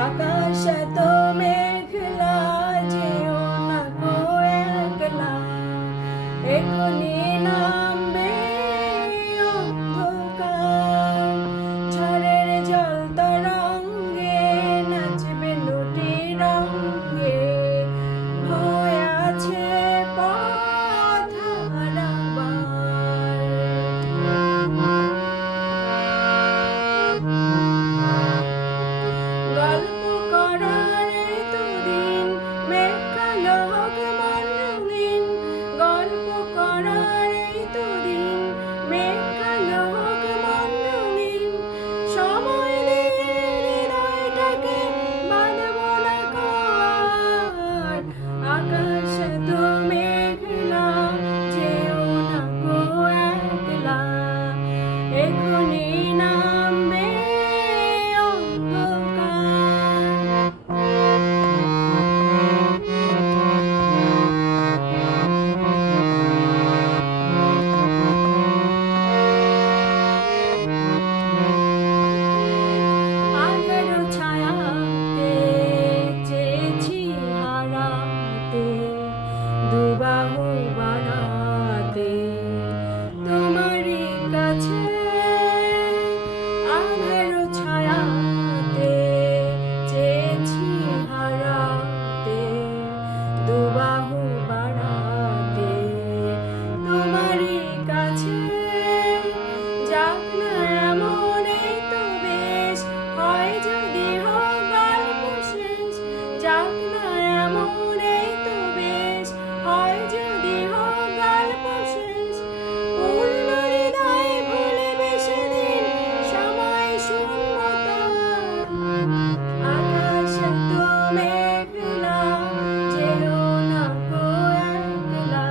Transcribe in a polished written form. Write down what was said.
আকাশ এত মেঘলা, যেও না গো একলা, এখনি নামবে অন্ধকার। ঝড়ের জল তরঙ্গে নাচবে নদী রঙ্গে, ভয় আছে পথ হারাবার। গল্প করার এতদিন মেঘ কালো হোক মন রঙিন, গল্প করার এতদিন মেঘ কালো হোক মন রঙিন, সময় দিয়ে হৃদয়টাকে বাঁধব না গো আর। আকাশ এত মেঘলা, যেও না গো একলা, এখনি নামবে আঁধারো ছায়াতে চেয়েছি হারাতে, দুবাহু বাড়াতে তোমারই কাছে। আঁধারো ছায়াতে চেয়েছি হারাতে, দুবাহু বাড়াতে তোমারই কাছে। যাক না এমন এই তো বেশ, হয় যদি হোক গল্প শেষ। যাক না এমন এই তো বেশ, হয় যদি হোক গল্প শেষ। পূর্ণ হৃদয় ভুলবে সেদিন, সময় শূন্যতার। আকাশ এত মেঘলা, যেও না গো একলা,